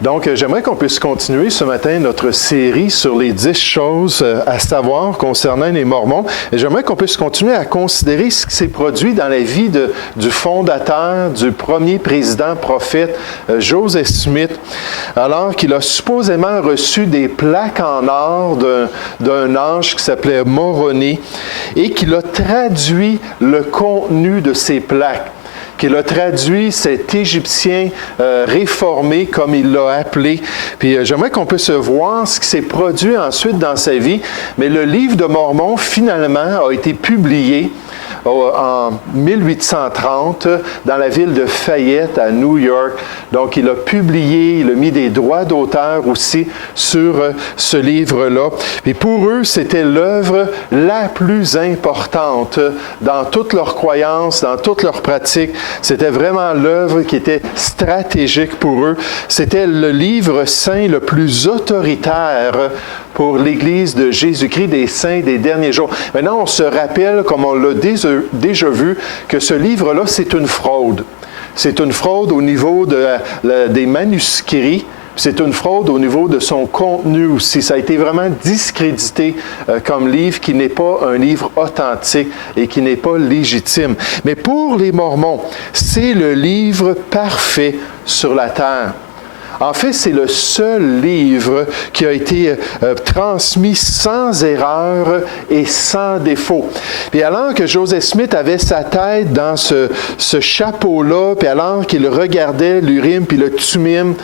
Donc, j'aimerais qu'on puisse continuer ce matin notre série sur les 10 choses à savoir concernant les Mormons. Et j'aimerais qu'on puisse continuer à considérer ce qui s'est produit dans la vie du fondateur, du premier président prophète, Joseph Smith, alors qu'il a supposément reçu des plaques en or d'un ange qui s'appelait Moroni et qu'il a traduit le contenu de ces plaques, qu'il a traduit cet Égyptien réformé, comme il l'a appelé. Puis j'aimerais qu'on puisse voir ce qui s'est produit ensuite dans sa vie. Mais le livre de Mormon, finalement, a été publié en 1830 dans la ville de Fayette, à New York. Donc, il a publié, il a mis des droits d'auteur aussi sur ce livre-là. Et pour eux, c'était l'œuvre la plus importante dans toutes leurs croyances, dans toutes leurs pratiques. C'était vraiment l'œuvre qui était stratégique pour eux. C'était le livre saint le plus autoritaire pour l'Église de Jésus-Christ des saints des derniers jours. Maintenant, on se rappelle, comme on l'a déjà vu, que ce livre-là, c'est une fraude. C'est une fraude au niveau des manuscrits. C'est une fraude au niveau de son contenu aussi. Ça a été vraiment discrédité comme livre qui n'est pas un livre authentique et qui n'est pas légitime. Mais pour les Mormons, c'est le livre parfait sur la terre. En fait, c'est le seul livre qui a été transmis sans erreur et sans défaut. Puis alors que Joseph Smith avait sa tête dans ce chapeau-là, puis alors qu'il regardait l'Urim puis le Thummim,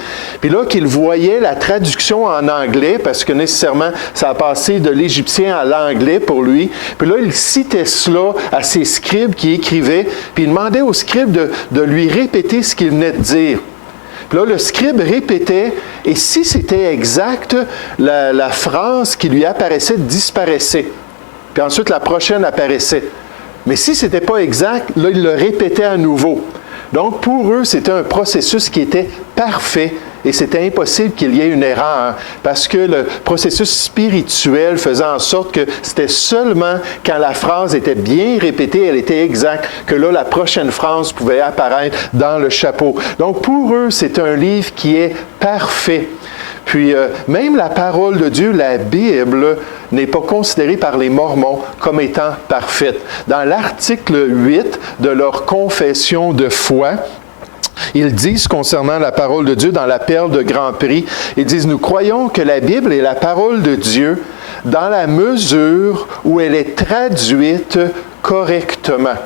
puis là qu'il voyait la traduction en anglais, parce que nécessairement, ça a passé de l'égyptien à l'anglais pour lui, puis là, il citait cela à ses scribes qui écrivaient, puis il demandait aux scribes de lui répéter ce qu'il venait de dire. Puis là, le scribe répétait, et si c'était exact, la phrase qui lui apparaissait disparaissait. Puis ensuite, la prochaine apparaissait. Mais si ce n'était pas exact, là, il le répétait à nouveau. Donc, pour eux, c'était un processus qui était parfait et c'était impossible qu'il y ait une erreur parce que le processus spirituel faisait en sorte que c'était seulement quand la phrase était bien répétée, elle était exacte, que là, la prochaine phrase pouvait apparaître dans le chapeau. Donc, pour eux, c'est un livre qui est parfait. Puis, même la parole de Dieu, la Bible, n'est pas considérée par les Mormons comme étant parfaite. Dans l'article 8 de leur confession de foi, ils disent concernant la parole de Dieu dans la Perle de Grand Prix, ils disent « Nous croyons que la Bible est la parole de Dieu dans la mesure où elle est traduite correctement. »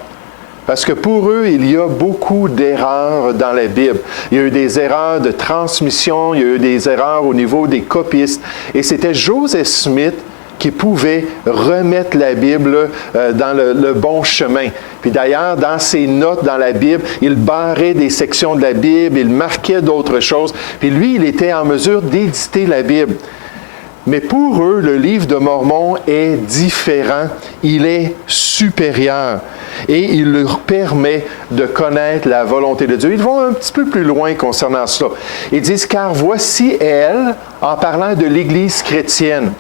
Parce que pour eux, il y a beaucoup d'erreurs dans la Bible. Il y a eu des erreurs de transmission, il y a eu des erreurs au niveau des copistes. Et c'était Joseph Smith qui pouvait remettre la Bible dans le bon chemin. Puis d'ailleurs, dans ses notes dans la Bible, il barrait des sections de la Bible, il marquait d'autres choses. Puis lui, il était en mesure d'éditer la Bible. Mais pour eux, le livre de Mormon est différent, il est supérieur et il leur permet de connaître la volonté de Dieu. Ils vont un petit peu plus loin concernant cela. Ils disent « Car voici elle, en parlant de l'Église chrétienne,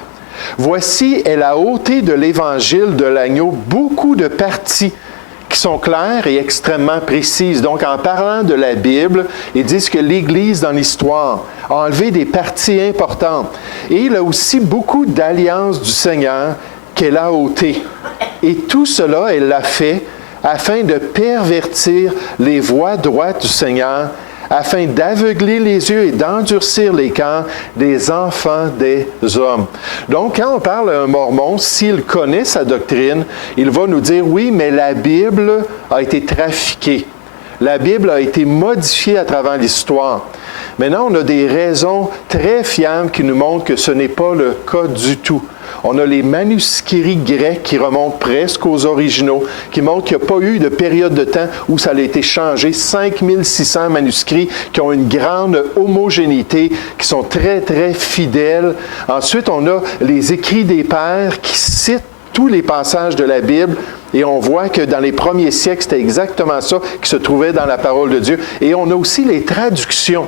voici, elle a ôté de l'Évangile de l'agneau beaucoup de parties qui sont claires et extrêmement précises. » Donc, en parlant de la Bible, ils disent que l'Église dans l'histoire a enlevé des parties importantes. Et il y a aussi beaucoup d'alliances du Seigneur qu'elle a ôtées. Et tout cela, elle l'a fait afin de pervertir les voies droites du Seigneur, afin d'aveugler les yeux et d'endurcir les cœurs des enfants des hommes. Donc, quand on parle à un Mormon, s'il connaît sa doctrine, il va nous dire, oui, mais la Bible a été trafiquée. La Bible a été modifiée à travers l'histoire. Maintenant, on a des raisons très fiables qui nous montrent que ce n'est pas le cas du tout. On a les manuscrits grecs qui remontent presque aux originaux, qui montrent qu'il n'y a pas eu de période de temps où ça a été changé. 5600 manuscrits qui ont une grande homogénéité, qui sont très, très fidèles. Ensuite, on a les écrits des pères qui citent tous les passages de la Bible. Et on voit que dans les premiers siècles, c'était exactement ça qui se trouvait dans la parole de Dieu. Et on a aussi les traductions.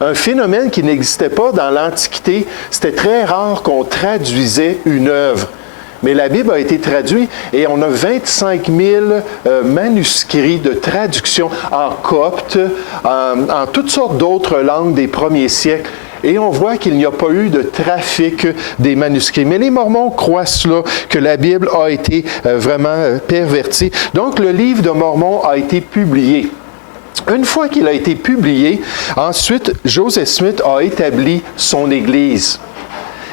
Un phénomène qui n'existait pas dans l'Antiquité, c'était très rare qu'on traduisait une œuvre. Mais la Bible a été traduite et on a 25 000 manuscrits de traduction en copte, en toutes sortes d'autres langues des premiers siècles. Et on voit qu'il n'y a pas eu de trafic des manuscrits. Mais les Mormons croient cela, que la Bible a été vraiment pervertie. Donc, le livre de Mormon a été publié. Une fois qu'il a été publié, ensuite, Joseph Smith a établi son Église.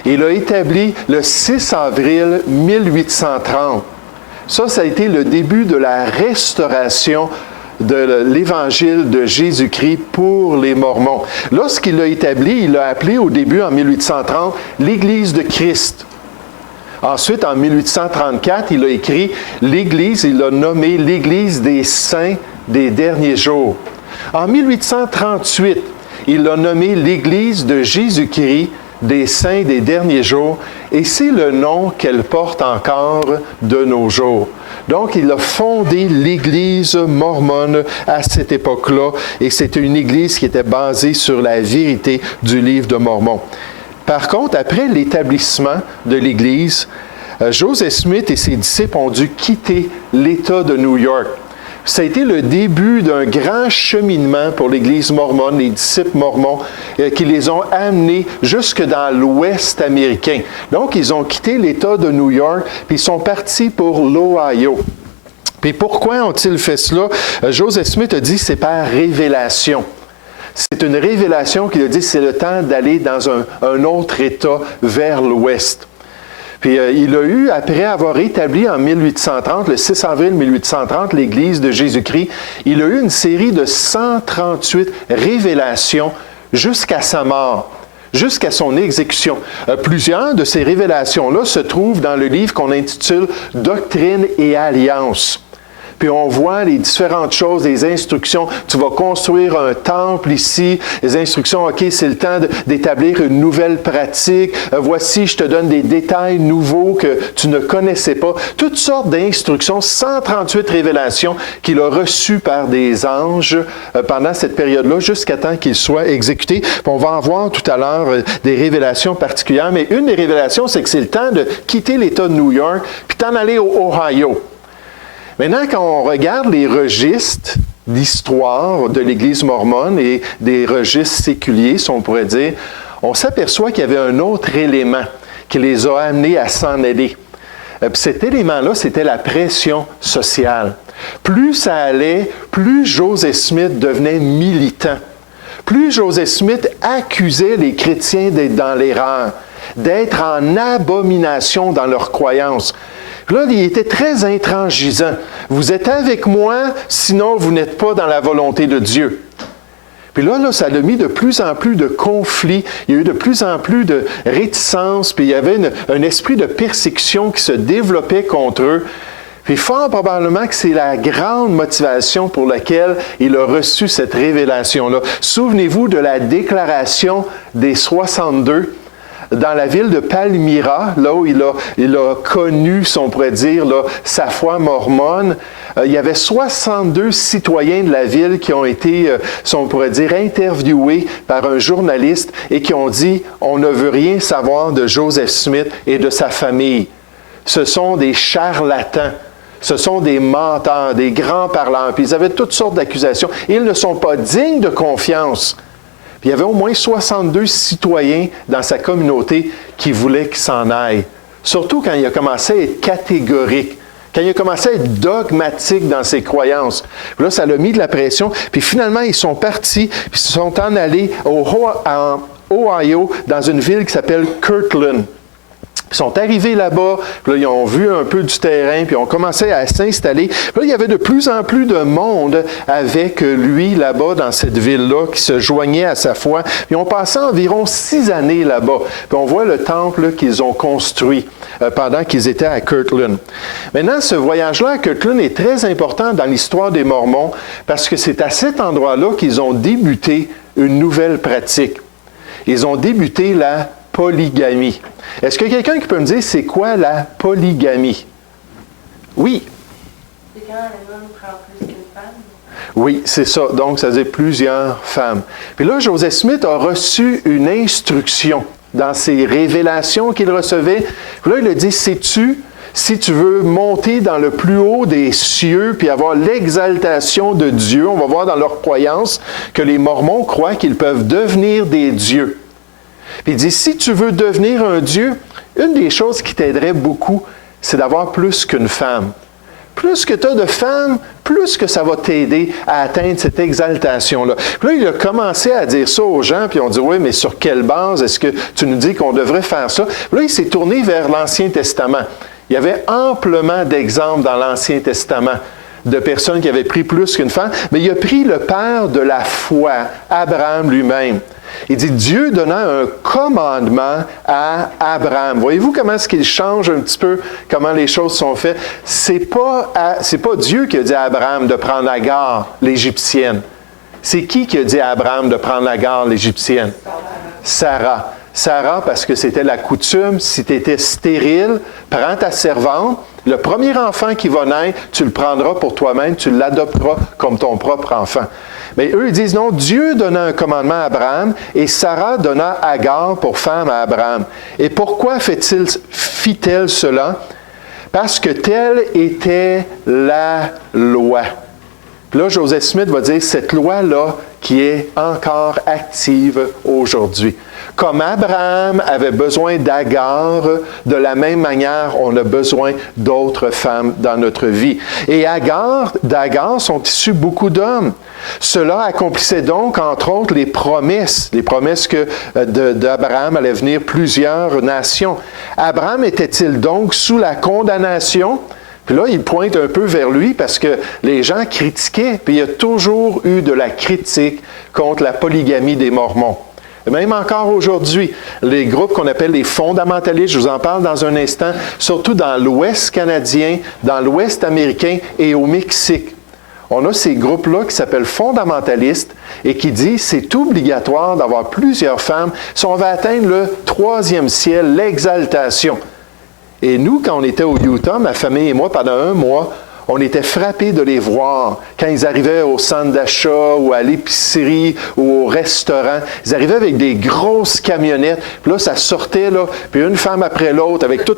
Il l'a établi le 6 avril 1830. Ça a été le début de la restauration de l'Évangile de Jésus-Christ pour les Mormons. Lorsqu'il l'a établi, il l'a appelé au début, en 1830, l'Église de Christ. Ensuite, en 1834, il a écrit l'Église, il l'a nommé l'Église des saints des derniers jours. En 1838, il l'a nommé l'Église de Jésus-Christ des saints des derniers jours, et c'est le nom qu'elle porte encore de nos jours. Donc, il a fondé l'Église mormone à cette époque-là, et c'était une Église qui était basée sur la vérité du livre de Mormon. Par contre, après l'établissement de l'Église, Joseph Smith et ses disciples ont dû quitter l'État de New York. Ça a été le début d'un grand cheminement pour l'Église mormone, les disciples mormons, qui les ont amenés jusque dans l'Ouest américain. Donc, ils ont quitté l'État de New York, puis ils sont partis pour l'Ohio. Puis pourquoi ont-ils fait cela? Joseph Smith a dit, c'est par révélation. C'est une révélation qu'il a dit, c'est le temps d'aller dans un autre État vers l'Ouest. Puis il a eu, après avoir établi en 1830, le 6 avril 1830, l'Église de Jésus-Christ, il a eu une série de 138 révélations jusqu'à sa mort, jusqu'à son exécution. Plusieurs de ces révélations-là se trouvent dans le livre qu'on intitule « Doctrine et Alliance ». Puis on voit les différentes choses, les instructions. Tu vas construire un temple ici. Les instructions, OK, c'est le temps d'établir une nouvelle pratique. Voici, je te donne des détails nouveaux que tu ne connaissais pas. Toutes sortes d'instructions, 138 révélations qu'il a reçues par des anges pendant cette période-là, jusqu'à temps qu'il soit exécuté. Puis on va en voir tout à l'heure des révélations particulières. Mais une des révélations, c'est que c'est le temps de quitter l'État de New York puis t'en aller au Ohio. Maintenant, quand on regarde les registres d'histoire de l'Église mormone et des registres séculiers, si on pourrait dire, on s'aperçoit qu'il y avait un autre élément qui les a amenés à s'en aller. Cet élément-là, c'était la pression sociale. Plus ça allait, plus Joseph Smith devenait militant. Plus Joseph Smith accusait les chrétiens d'être dans l'erreur, d'être en abomination dans leurs croyances. Là, il était très intransigeant. Vous êtes avec moi, sinon vous n'êtes pas dans la volonté de Dieu. Puis là, ça a mis de plus en plus de conflits, il y a eu de plus en plus de réticences, puis il y avait un esprit de persécution qui se développait contre eux. Puis fort probablement que c'est la grande motivation pour laquelle il a reçu cette révélation-là. Souvenez-vous de la déclaration des 62, dans la ville de Palmyra, là où il a connu, si on pourrait dire, là, sa foi mormone. Il y avait 62 citoyens de la ville qui ont été, si on pourrait dire, interviewés par un journaliste et qui ont dit « On ne veut rien savoir de Joseph Smith et de sa famille. Ce sont des charlatans. Ce sont des menteurs, des grands parleurs. » Puis ils avaient toutes sortes d'accusations. Ils ne sont pas dignes de confiance. Puis il y avait au moins 62 citoyens dans sa communauté qui voulaient qu'il s'en aille. Surtout quand il a commencé à être catégorique, quand il a commencé à être dogmatique dans ses croyances. Puis là, ça l'a mis de la pression. Puis finalement, ils sont partis, puis ils sont en allés en Ohio, dans une ville qui s'appelle Kirtland. Ils sont arrivés là-bas, puis là, ils ont vu un peu du terrain, puis ils ont commencé à s'installer. Puis là, il y avait de plus en plus de monde avec lui là-bas, dans cette ville-là, qui se joignait à sa foi. Puis ils ont passé environ 6 années là-bas. Puis on voit le temple qu'ils ont construit pendant qu'ils étaient à Kirtland. Maintenant, ce voyage-là à Kirtland est très important dans l'histoire des Mormons, parce que c'est à cet endroit-là qu'ils ont débuté une nouvelle pratique. Ils ont débuté la polygamie. Est-ce qu'il y a quelqu'un qui peut me dire c'est quoi la polygamie? Oui. C'est quand un homme prend plus qu'une femme? Oui, c'est ça. Donc, ça veut dire plusieurs femmes. Puis là, Joseph Smith a reçu une instruction dans ses révélations qu'il recevait. Puis là, il a dit, sais-tu, Si tu veux monter dans le plus haut des cieux puis avoir l'exaltation de Dieu, on va voir dans leur croyance que les Mormons croient qu'ils peuvent devenir des dieux. Puis il dit, si tu veux devenir un dieu, une des choses qui t'aiderait beaucoup, c'est d'avoir plus qu'une femme. Plus que tu as de femmes, plus que ça va t'aider à atteindre cette exaltation-là. Puis là, il a commencé à dire ça aux gens, puis on dit, oui, mais sur quelle base est-ce que tu nous dis qu'on devrait faire ça? Puis là, il s'est tourné vers l'Ancien Testament. Il y avait amplement d'exemples dans l'Ancien Testament de personnes qui avaient pris plus qu'une femme, mais il a pris le père de la foi, Abraham lui-même. Il dit, Dieu donnant un commandement à Abraham. Voyez-vous comment est-ce qu'il change un petit peu comment les choses sont faites? C'est pas Dieu qui a dit à Abraham de prendre Agar, l'Égyptienne. C'est qui a dit à Abraham de prendre Agar, l'Égyptienne? Sarah. Sarah, parce que c'était la coutume, si tu étais stérile, prends ta servante, le premier enfant qui va naître, tu le prendras pour toi-même, tu l'adopteras comme ton propre enfant. Mais eux, ils disent non, Dieu donna un commandement à Abraham et Sarah donna Agar pour femme à Abraham. Et pourquoi fit-elle cela? Parce que telle était la loi. Puis là, Joseph Smith va dire, cette loi-là qui est encore active aujourd'hui. Comme Abraham avait besoin d'Agar, de la même manière, on a besoin d'autres femmes dans notre vie. Et d'Agar sont issus beaucoup d'hommes. Cela accomplissait donc, entre autres, les promesses que d'Abraham allait venir plusieurs nations. Abraham était-il donc sous la condamnation? Puis là, il pointe un peu vers lui parce que les gens critiquaient, puis il y a toujours eu de la critique contre la polygamie des Mormons. Et même encore aujourd'hui, les groupes qu'on appelle les fondamentalistes, je vous en parle dans un instant, surtout dans l'Ouest canadien, dans l'Ouest américain et au Mexique. On a ces groupes-là qui s'appellent fondamentalistes et qui disent c'est obligatoire d'avoir plusieurs femmes si on va atteindre le 3e ciel, l'exaltation. Et nous, quand on était au Utah, ma famille et moi, pendant un mois, on était frappés de les voir. Quand ils arrivaient au centre d'achat ou à l'épicerie ou au restaurant, ils arrivaient avec des grosses camionnettes. Puis là, ça sortait, là, puis une femme après l'autre avec tous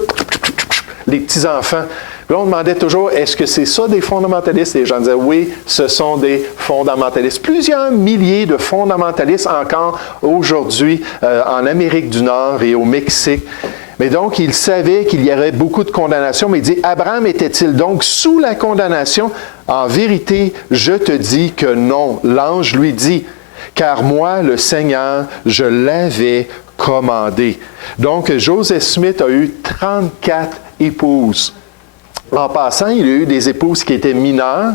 les petits-enfants. Puis là, on demandait toujours, est-ce que c'est ça des fondamentalistes? Et les gens disaient, oui, ce sont des fondamentalistes. Plusieurs milliers de fondamentalistes encore aujourd'hui en Amérique du Nord et au Mexique. Mais donc, il savait qu'il y aurait beaucoup de condamnation, mais il dit, Abraham était-il donc sous la condamnation? En vérité, je te dis que non. L'ange lui dit, car moi, le Seigneur, je l'avais commandé. Donc, Joseph Smith a eu 34 épouses. En passant, il a eu des épouses qui étaient mineures,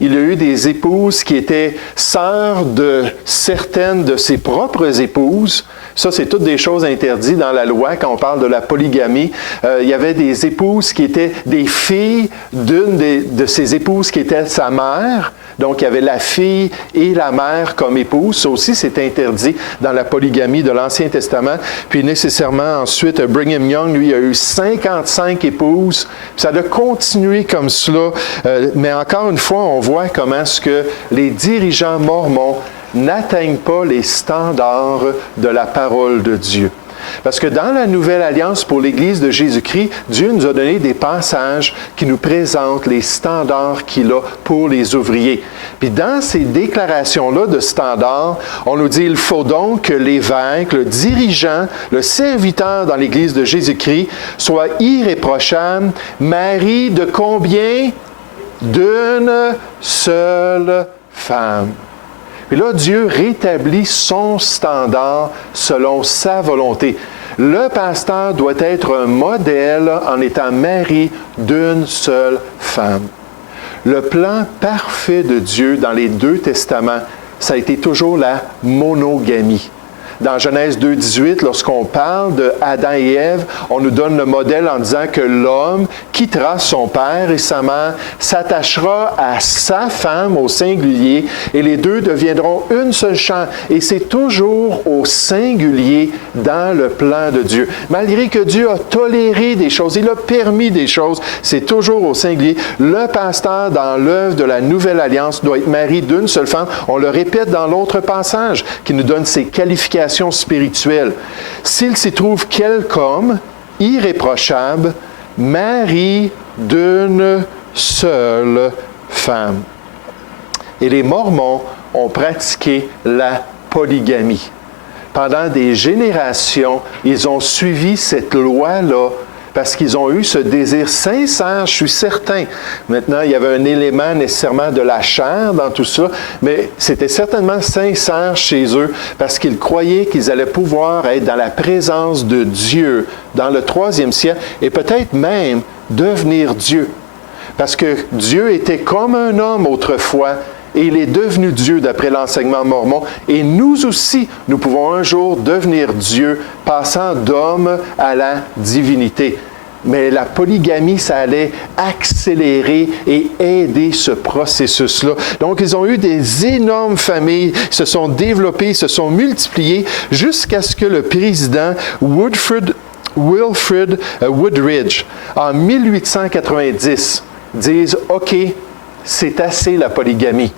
il a eu des épouses qui étaient sœurs de certaines de ses propres épouses. Ça, c'est toutes des choses interdites dans la loi quand on parle de la polygamie. Il y avait des épouses qui étaient des filles d'une de ses épouses qui était sa mère. Donc, il y avait la fille et la mère comme épouse. Ça aussi, c'est interdit dans la polygamie de l'Ancien Testament. Puis, nécessairement, ensuite, Brigham Young, lui, a eu 55 épouses. Puis, ça a continué comme cela. Mais encore une fois, on voit comment est-ce que les dirigeants mormons n'atteignent pas les standards de la parole de Dieu. Parce que dans la Nouvelle Alliance pour l'Église de Jésus-Christ, Dieu nous a donné des passages qui nous présentent les standards qu'il a pour les ouvriers. Puis dans ces déclarations-là de standards, on nous dit, il faut donc que l'évêque, le dirigeant, le serviteur dans l'Église de Jésus-Christ soit irréprochable, mari de combien? D'une seule femme. Puis là, Dieu rétablit son standard selon sa volonté. Le pasteur doit être un modèle en étant mari d'une seule femme. Le plan parfait de Dieu dans les 2 testaments, ça a été toujours la monogamie. Dans Genèse 2,18, lorsqu'on parle de Adam et Ève, on nous donne le modèle en disant que l'homme quittera son père et sa mère, s'attachera à sa femme au singulier, et les deux deviendront une seule chair. Et c'est toujours au singulier dans le plan de Dieu. Malgré que Dieu a toléré des choses, il a permis des choses, c'est toujours au singulier. Le pasteur, dans l'œuvre de la Nouvelle Alliance, doit être marié d'une seule femme. On le répète dans l'autre passage qui nous donne ses qualifications spirituelle. S'il s'y trouve quelque homme irréprochable, mari d'une seule femme. Et les Mormons ont pratiqué la polygamie. Pendant des générations, ils ont suivi cette loi-là parce qu'ils ont eu ce désir sincère, je suis certain. Maintenant, il y avait un élément nécessairement de la chair dans tout ça, mais c'était certainement sincère chez eux parce qu'ils croyaient qu'ils allaient pouvoir être dans la présence de Dieu dans le 3e siècle et peut-être même devenir Dieu. Parce que Dieu était comme un homme autrefois et il est devenu Dieu d'après l'enseignement mormon. Et nous aussi, nous pouvons un jour devenir Dieu, passant d'homme à la divinité. Mais la polygamie, ça allait accélérer et aider ce processus-là. Donc, ils ont eu des énormes familles, ils se sont développés, ils se sont multipliés, jusqu'à ce que le président Wilfrid Woodridge, en 1890, dise « OK, c'est assez la polygamie ».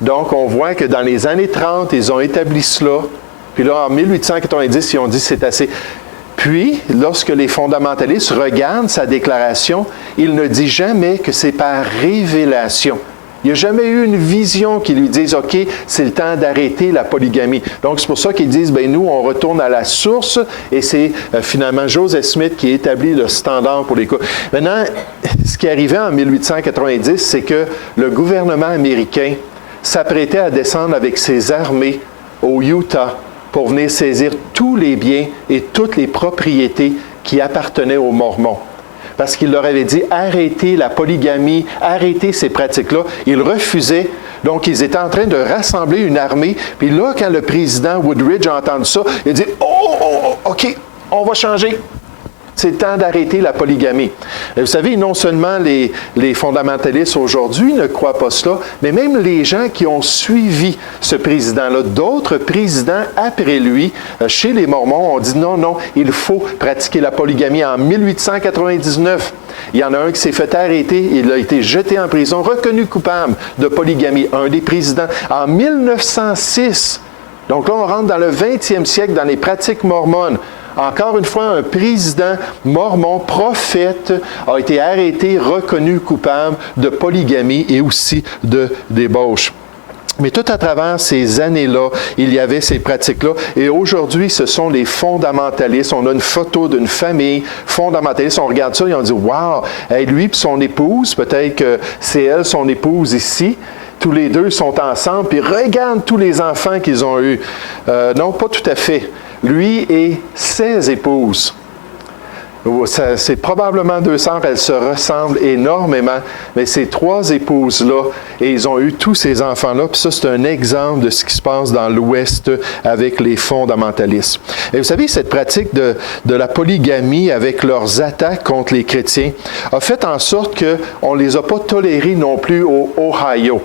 Donc, on voit que dans les années 30, ils ont établi cela. Puis là, en 1890, ils ont dit « c'est assez ». Puis, lorsque les fondamentalistes regardent sa déclaration, il ne dit jamais que c'est par révélation. Il n'y a jamais eu une vision qui lui dise « OK, c'est le temps d'arrêter la polygamie ». Donc, c'est pour ça qu'ils disent « Bien, nous, on retourne à la source » et c'est finalement Joseph Smith qui établit le standard pour les couples. Maintenant, ce qui arrivait en 1890, c'est que le gouvernement américain s'apprêtait à descendre avec ses armées au Utah pour venir saisir tous les biens et toutes les propriétés qui appartenaient aux Mormons. Parce qu'il leur avait dit, arrêtez la polygamie, arrêtez ces pratiques-là. Ils refusaient. Donc, ils étaient en train de rassembler une armée. Puis là, quand le président Woodridge a entendu ça, il a dit, OK, on va changer. C'est le temps d'arrêter la polygamie. Et vous savez, non seulement les fondamentalistes aujourd'hui ne croient pas cela, mais même les gens qui ont suivi ce président-là, d'autres présidents après lui, chez les Mormons, ont dit non, il faut pratiquer la polygamie. En 1899, il y en a un qui s'est fait arrêter, il a été jeté en prison, reconnu coupable de polygamie, un des présidents. En 1906, donc là, on rentre dans le 20e siècle, dans les pratiques mormones. Encore une fois, un président mormon, prophète, a été arrêté, reconnu coupable de polygamie et aussi de débauche. Mais tout à travers ces années-là, il y avait ces pratiques-là. Et aujourd'hui, ce sont les fondamentalistes. On a une photo d'une famille fondamentaliste. On regarde ça et on dit « Wow! Hey, lui et son épouse, peut-être que c'est elle, son épouse ici. » Tous les deux sont ensemble, puis regarde tous les enfants qu'ils ont eus. Non, pas tout à fait. Lui et ses épouses. C'est probablement 2 sœurs, elles se ressemblent énormément, mais ces 3 épouses-là, et ils ont eu tous ces enfants-là, puis ça, c'est un exemple de ce qui se passe dans l'Ouest avec les fondamentalistes. Et vous savez, cette pratique de la polygamie avec leurs attaques contre les chrétiens a fait en sorte qu'on ne les a pas tolérés non plus au Ohio.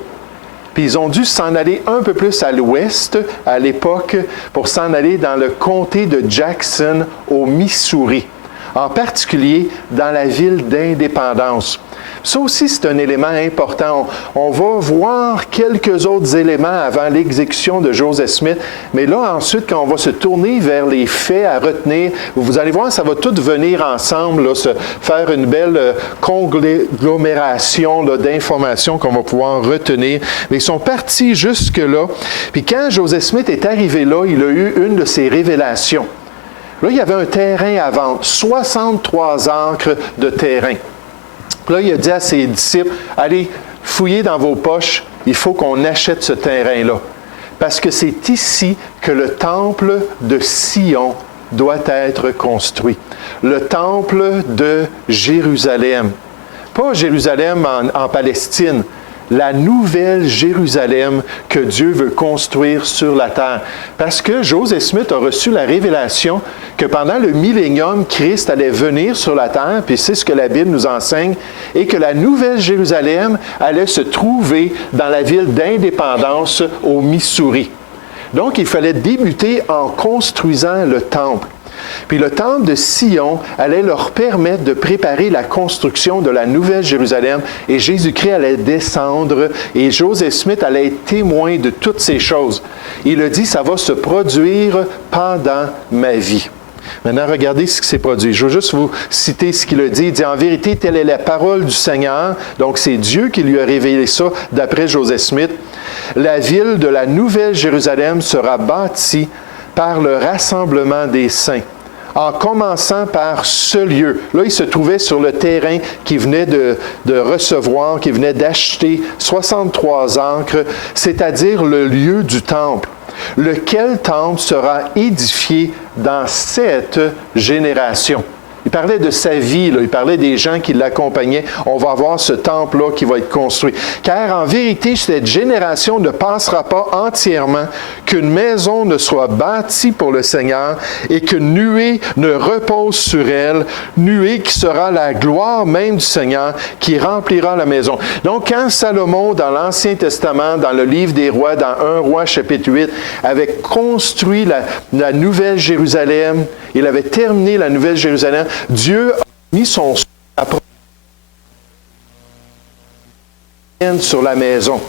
Puis ils ont dû s'en aller un peu plus à l'ouest à l'époque pour s'en aller dans le comté de Jackson au Missouri, en particulier dans la ville d'Indépendance. Ça aussi, c'est un élément important. On va voir quelques autres éléments avant l'exécution de Joseph Smith, mais là, ensuite, quand on va se tourner vers les faits à retenir, vous allez voir, ça va tout venir ensemble, là, se faire une belle conglomération d'informations qu'on va pouvoir retenir. Mais ils sont partis jusque-là. Puis quand Joseph Smith est arrivé là, il a eu une de ses révélations. Là, il y avait un terrain à vendre, 63 acres de terrain. Là, il a dit à ses disciples, allez, fouillez dans vos poches, il faut qu'on achète ce terrain-là. Parce que c'est ici que le temple de Sion doit être construit. Le temple de Jérusalem. Pas Jérusalem en Palestine, la nouvelle Jérusalem que Dieu veut construire sur la terre. Parce que Joseph Smith a reçu la révélation que pendant le millénium, Christ allait venir sur la terre, puis c'est ce que la Bible nous enseigne, et que la nouvelle Jérusalem allait se trouver dans la ville d'Indépendance au Missouri. Donc, il fallait débuter en construisant le temple. Puis le temple de Sion allait leur permettre de préparer la construction de la nouvelle Jérusalem et Jésus-Christ allait descendre et Joseph Smith allait être témoin de toutes ces choses. Il a dit, ça va se produire pendant ma vie. Maintenant, regardez ce qui s'est produit. Je veux juste vous citer ce qu'il a dit. Il dit, en vérité, telle est la parole du Seigneur. Donc, c'est Dieu qui lui a révélé ça, d'après Joseph Smith. La ville de la Nouvelle Jérusalem sera bâtie par le rassemblement des saints, en commençant par ce lieu. Là, il se trouvait sur le terrain qui venait de recevoir, qui venait d'acheter 63 acres, c'est-à-dire le lieu du temple, lequel temple sera édifié dans cette génération. Il parlait de sa vie, là. Il parlait des gens qui l'accompagnaient. On va avoir ce temple-là qui va être construit. Car en vérité, cette génération ne passera pas entièrement qu'une maison ne soit bâtie pour le Seigneur et que nuée ne repose sur elle, nuée qui sera la gloire même du Seigneur qui remplira la maison. Donc, quand Salomon, dans l'Ancien Testament, dans le livre des Rois, dans 1 Roi chapitre 8, avait construit la Nouvelle Jérusalem, il avait terminé la Nouvelle Jérusalem, Dieu a mis son sur la maison.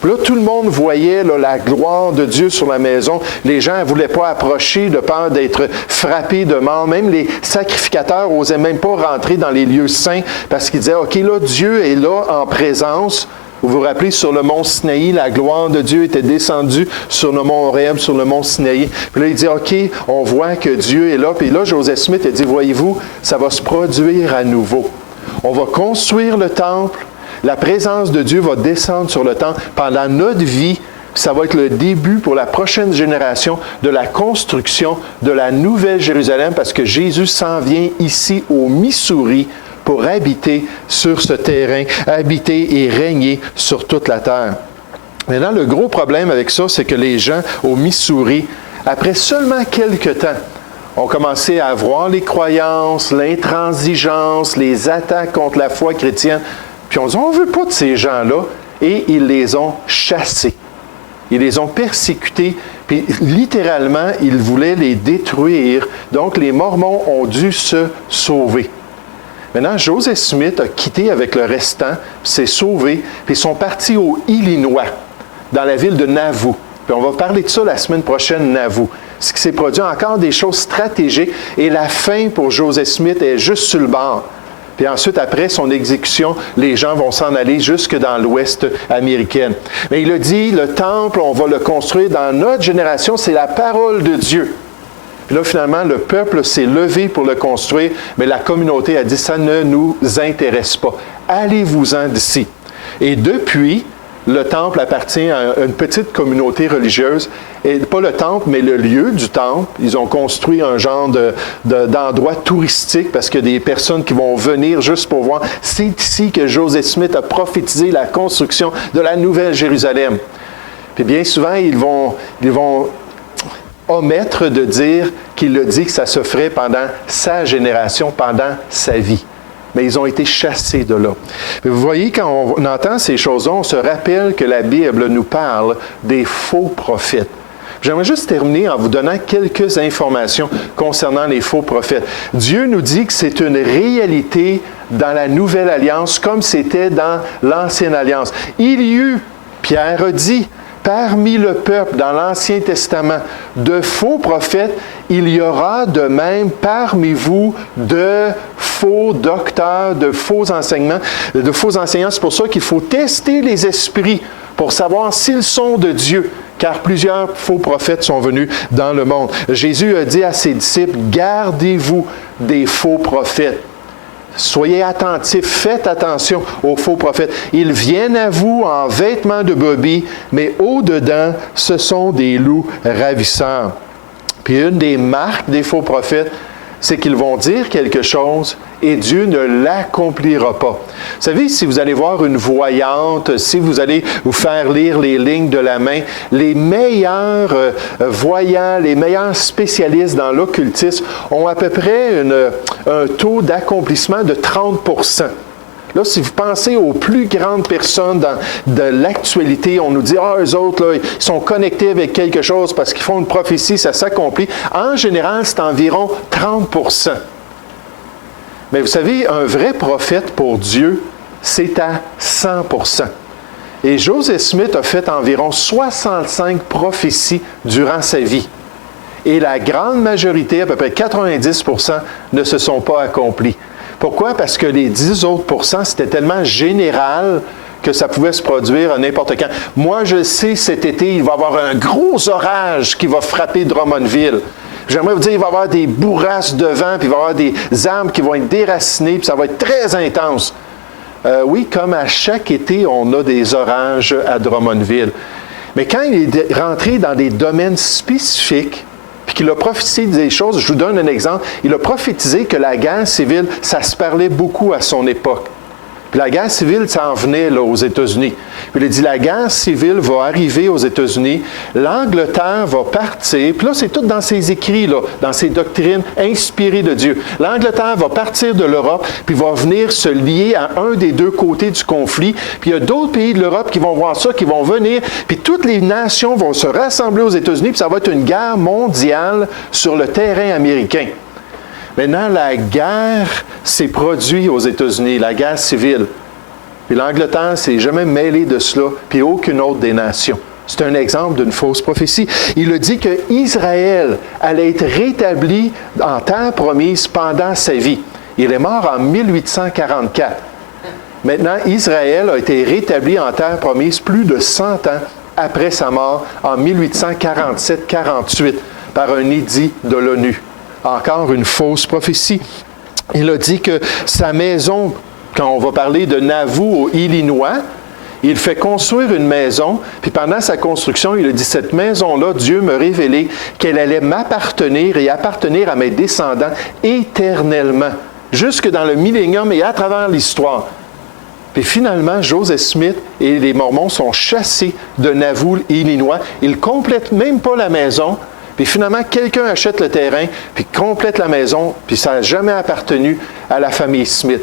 Puis là, tout le monde voyait là, la gloire de Dieu sur la maison. Les gens ne voulaient pas approcher de peur d'être frappés de mort. Même les sacrificateurs n'osaient même pas rentrer dans les lieux saints parce qu'ils disaient, OK, là, Dieu est là en présence. Vous vous rappelez, sur le mont Sinaï, la gloire de Dieu était descendue sur le mont Horeb, sur le mont Sinaï. Puis là, il dit, OK, on voit que Dieu est là. Puis là, Joseph Smith a dit, voyez-vous, ça va se produire à nouveau. On va construire le temple. La présence de Dieu va descendre sur le temple pendant notre vie. Ça va être le début pour la prochaine génération de la construction de la Nouvelle Jérusalem parce que Jésus s'en vient ici au Missouri pour habiter sur ce terrain, habiter et régner sur toute la terre. Maintenant, le gros problème avec ça, c'est que les gens au Missouri, après seulement quelques temps, ont commencé à voir les croyances, l'intransigeance, les attaques contre la foi chrétienne. Puis on dit, on ne veut pas de ces gens-là, et ils les ont chassés. Ils les ont persécutés, puis littéralement, ils voulaient les détruire. Donc, les Mormons ont dû se sauver. Maintenant, Joseph Smith a quitté avec le restant, s'est sauvé, puis ils sont partis au Illinois, dans la ville de Nauvoo. Puis on va parler de ça la semaine prochaine, Nauvoo. Ce qui s'est produit, encore des choses stratégiques, et la fin pour Joseph Smith est juste sur le bord. Puis ensuite, après son exécution, les gens vont s'en aller jusque dans l'Ouest américain. Mais il a dit, le temple, on va le construire dans notre génération, c'est la parole de Dieu. Puis là, finalement, le peuple s'est levé pour le construire, mais la communauté a dit, ça ne nous intéresse pas. Allez-vous-en d'ici. Et depuis, le temple appartient à une petite communauté religieuse. Et pas le temple, mais le lieu du temple. Ils ont construit un genre d'endroit touristique parce qu'il y a des personnes qui vont venir juste pour voir. C'est ici que Joseph Smith a prophétisé la construction de la Nouvelle Jérusalem. Puis bien souvent, ils vont omettre de dire qu'il a dit que ça se ferait pendant sa génération, pendant sa vie. Mais ils ont été chassés de là. Mais vous voyez, quand on entend ces choses-là, on se rappelle que la Bible nous parle des faux prophètes. J'aimerais juste terminer en vous donnant quelques informations concernant les faux prophètes. Dieu nous dit que c'est une réalité dans la Nouvelle Alliance comme c'était dans l'Ancienne Alliance. Il y eut, Pierre a dit, parmi le peuple dans l'Ancien Testament, de faux prophètes, il y aura de même parmi vous de faux docteurs, de faux enseignements, de faux enseignants. C'est pour ça qu'il faut tester les esprits pour savoir s'ils sont de Dieu, car plusieurs faux prophètes sont venus dans le monde. Jésus a dit à ses disciples, gardez-vous des faux prophètes. Soyez attentifs, faites attention aux faux prophètes. Ils viennent à vous en vêtements de brebis, mais au-dedans, ce sont des loups ravisseurs. Puis une des marques des faux prophètes, c'est qu'ils vont dire quelque chose et Dieu ne l'accomplira pas. Vous savez, si vous allez voir une voyante, si vous allez vous faire lire les lignes de la main, les meilleurs voyants, les meilleurs spécialistes dans l'occultisme ont à peu près un taux d'accomplissement de 30%. Là, si vous pensez aux plus grandes personnes de l'actualité, on nous dit « Ah, eux autres, là, ils sont connectés avec quelque chose parce qu'ils font une prophétie, ça s'accomplit. » En général, c'est environ 30%. Mais vous savez, un vrai prophète pour Dieu, c'est à 100%. Et Joseph Smith a fait environ 65 prophéties durant sa vie. Et la grande majorité, à peu près 90%, ne se sont pas accomplis. Pourquoi? Parce que les 10 autres pourcents, c'était tellement général que ça pouvait se produire à n'importe quand. Moi, je sais, cet été, il va y avoir un gros orage qui va frapper Drummondville. J'aimerais vous dire, il va y avoir des bourrasques de vent, puis il va y avoir des arbres qui vont être déracinés, puis ça va être très intense. Oui, comme à chaque été, on a des orages à Drummondville. Mais quand il est rentré dans des domaines spécifiques, puis qu'il a prophétisé des choses, je vous donne un exemple, il a prophétisé que la guerre civile, ça se parlait beaucoup à son époque. Puis la guerre civile, ça en venait là, aux États-Unis. Puis il a dit, la guerre civile va arriver aux États-Unis, l'Angleterre va partir, puis là, c'est tout dans ses écrits, là, dans ses doctrines inspirées de Dieu. L'Angleterre va partir de l'Europe, puis va venir se lier à un des deux côtés du conflit. Puis il y a d'autres pays de l'Europe qui vont voir ça, qui vont venir, puis toutes les nations vont se rassembler aux États-Unis, puis ça va être une guerre mondiale sur le terrain américain. Maintenant, la guerre s'est produite aux États-Unis, la guerre civile. Puis l'Angleterre ne s'est jamais mêlée de cela, puis aucune autre des nations. C'est un exemple d'une fausse prophétie. Il a dit qu'Israël allait être rétabli en terre promise pendant sa vie. Il est mort en 1844. Maintenant, Israël a été rétabli en terre promise plus de 100 ans après sa mort en 1847-48 par un édit de l'ONU. Encore une fausse prophétie. Il a dit que sa maison, quand on va parler de Nauvoo au Illinois, il fait construire une maison, puis pendant sa construction, il a dit, cette maison-là, Dieu m'a révélé qu'elle allait m'appartenir et appartenir à mes descendants éternellement, jusque dans le millénium et à travers l'histoire. Puis finalement, Joseph Smith et les Mormons sont chassés de Nauvoo, Illinois. Ils ne complètent même pas la maison. Puis finalement, quelqu'un achète le terrain, puis complète la maison, puis ça n'a jamais appartenu à la famille Smith.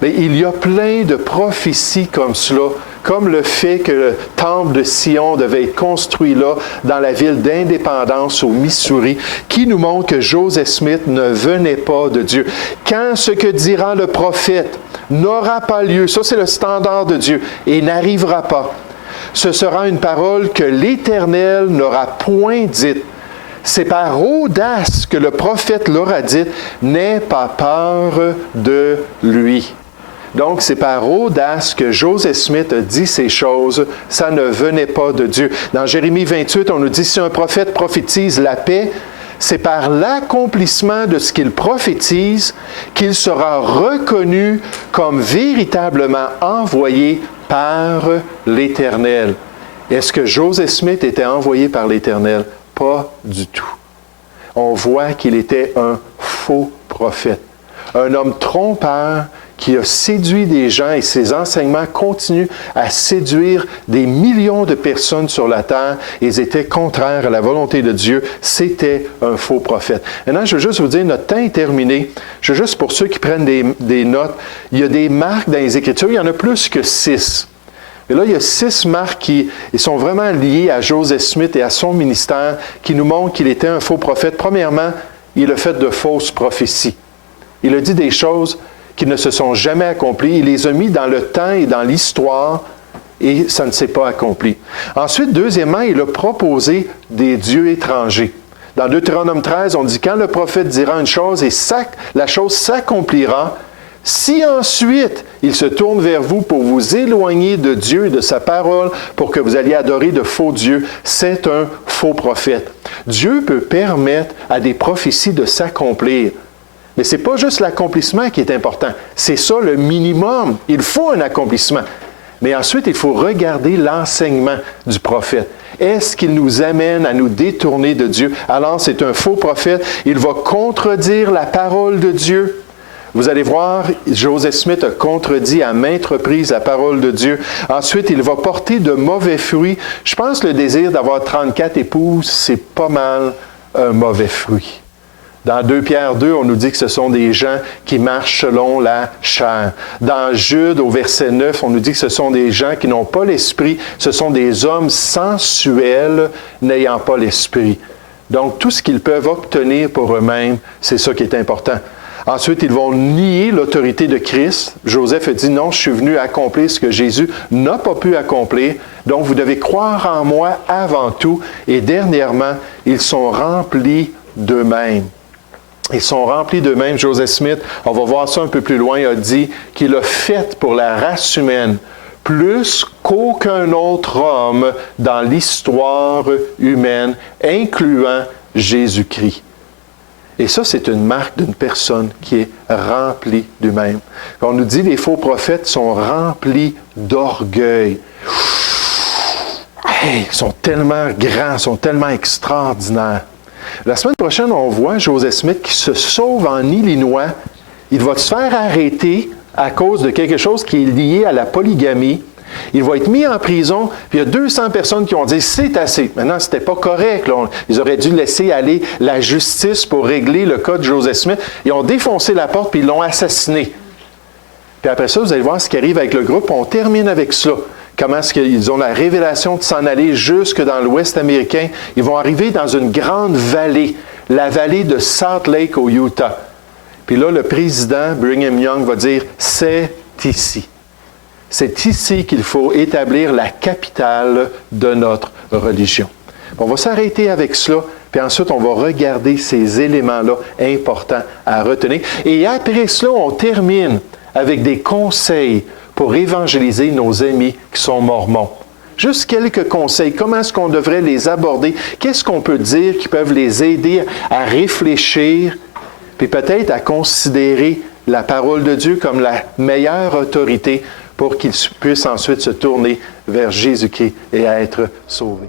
Mais il y a plein de prophéties comme cela, comme le fait que le temple de Sion devait être construit là, dans la ville d'Indépendance au Missouri, qui nous montre que Joseph Smith ne venait pas de Dieu. Quand ce que dira le prophète n'aura pas lieu, ça c'est le standard de Dieu, et n'arrivera pas, ce sera une parole que l'Éternel n'aura point dite. C'est par audace que le prophète l'aura dit, n'aie pas peur de lui. Donc, c'est par audace que Joseph Smith a dit ces choses. Ça ne venait pas de Dieu. Dans Jérémie 28, on nous dit, si un prophète prophétise la paix, c'est par l'accomplissement de ce qu'il prophétise qu'il sera reconnu comme véritablement envoyé par l'Éternel. Est-ce que Joseph Smith était envoyé par l'Éternel? Pas du tout. On voit qu'il était un faux prophète, un homme trompeur qui a séduit des gens et ses enseignements continuent à séduire des millions de personnes sur la terre. Ils étaient contraires à la volonté de Dieu. C'était un faux prophète. Maintenant, je veux juste vous dire, notre temps est terminé. Je veux juste, pour ceux qui prennent des notes, il y a des marques dans les Écritures. Il y en a plus que 6. Et là, il y a 6 marques qui sont vraiment liées à Joseph Smith et à son ministère, qui nous montrent qu'il était un faux prophète. Premièrement, il a fait de fausses prophéties. Il a dit des choses qui ne se sont jamais accomplies. Il les a mis dans le temps et dans l'histoire, et ça ne s'est pas accompli. Ensuite, deuxièmement, il a proposé des dieux étrangers. Dans Deutéronome 13, on dit, quand le prophète dira une chose et la chose s'accomplira, si ensuite il se tourne vers vous pour vous éloigner de Dieu et de sa parole, pour que vous alliez adorer de faux dieux, c'est un faux prophète. Dieu peut permettre à des prophéties de s'accomplir. Mais ce n'est pas juste l'accomplissement qui est important. C'est ça le minimum. Il faut un accomplissement. Mais ensuite, il faut regarder l'enseignement du prophète. Est-ce qu'il nous amène à nous détourner de Dieu? Alors, c'est un faux prophète. Il va contredire la parole de Dieu. Vous allez voir, Joseph Smith a contredit à maintes reprises la parole de Dieu. Ensuite, il va porter de mauvais fruits. Je pense que le désir d'avoir 34 épouses, c'est pas mal un mauvais fruit. Dans 2 Pierre 2, on nous dit que ce sont des gens qui marchent selon la chair. Dans Jude, au verset 9, on nous dit que ce sont des gens qui n'ont pas l'esprit. Ce sont des hommes sensuels n'ayant pas l'esprit. Donc, tout ce qu'ils peuvent obtenir pour eux-mêmes, c'est ça qui est important. Ensuite, ils vont nier l'autorité de Christ. Joseph a dit, non, je suis venu accomplir ce que Jésus n'a pas pu accomplir. Donc, vous devez croire en moi avant tout. Et dernièrement, ils sont remplis d'eux-mêmes. Ils sont remplis d'eux-mêmes. Joseph Smith, on va voir ça un peu plus loin, a dit qu'il a fait pour la race humaine plus qu'aucun autre homme dans l'histoire humaine, incluant Jésus-Christ. Et ça, c'est une marque d'une personne qui est remplie d'eux-mêmes. On nous dit que les faux prophètes sont remplis d'orgueil. Hey, ils sont tellement grands, sont tellement extraordinaires. La semaine prochaine, on voit Joseph Smith qui se sauve en Illinois. Il va se faire arrêter à cause de quelque chose qui est lié à la polygamie. Il va être mis en prison, puis il y a 200 personnes qui ont dit « c'est assez ». Maintenant, ce n'était pas correct. Là. Ils auraient dû laisser aller la justice pour régler le cas de Joseph Smith. Ils ont défoncé la porte, puis ils l'ont assassiné. Puis après ça, vous allez voir ce qui arrive avec le groupe. On termine avec ça. Comment est-ce qu'ils ont la révélation de s'en aller jusque dans l'Ouest américain. Ils vont arriver dans une grande vallée, la vallée de Salt Lake au Utah. Puis là, le président Brigham Young va dire « c'est ici ». C'est ici qu'il faut établir la capitale de notre religion. On va s'arrêter avec cela, puis ensuite on va regarder ces éléments-là importants à retenir. Et après cela, on termine avec des conseils pour évangéliser nos amis qui sont mormons. Juste quelques conseils. Comment est-ce qu'on devrait les aborder? Qu'est-ce qu'on peut dire qui peuvent les aider à réfléchir, puis peut-être à considérer la parole de Dieu comme la meilleure autorité pour qu'ils puissent ensuite se tourner vers Jésus-Christ et à être sauvés.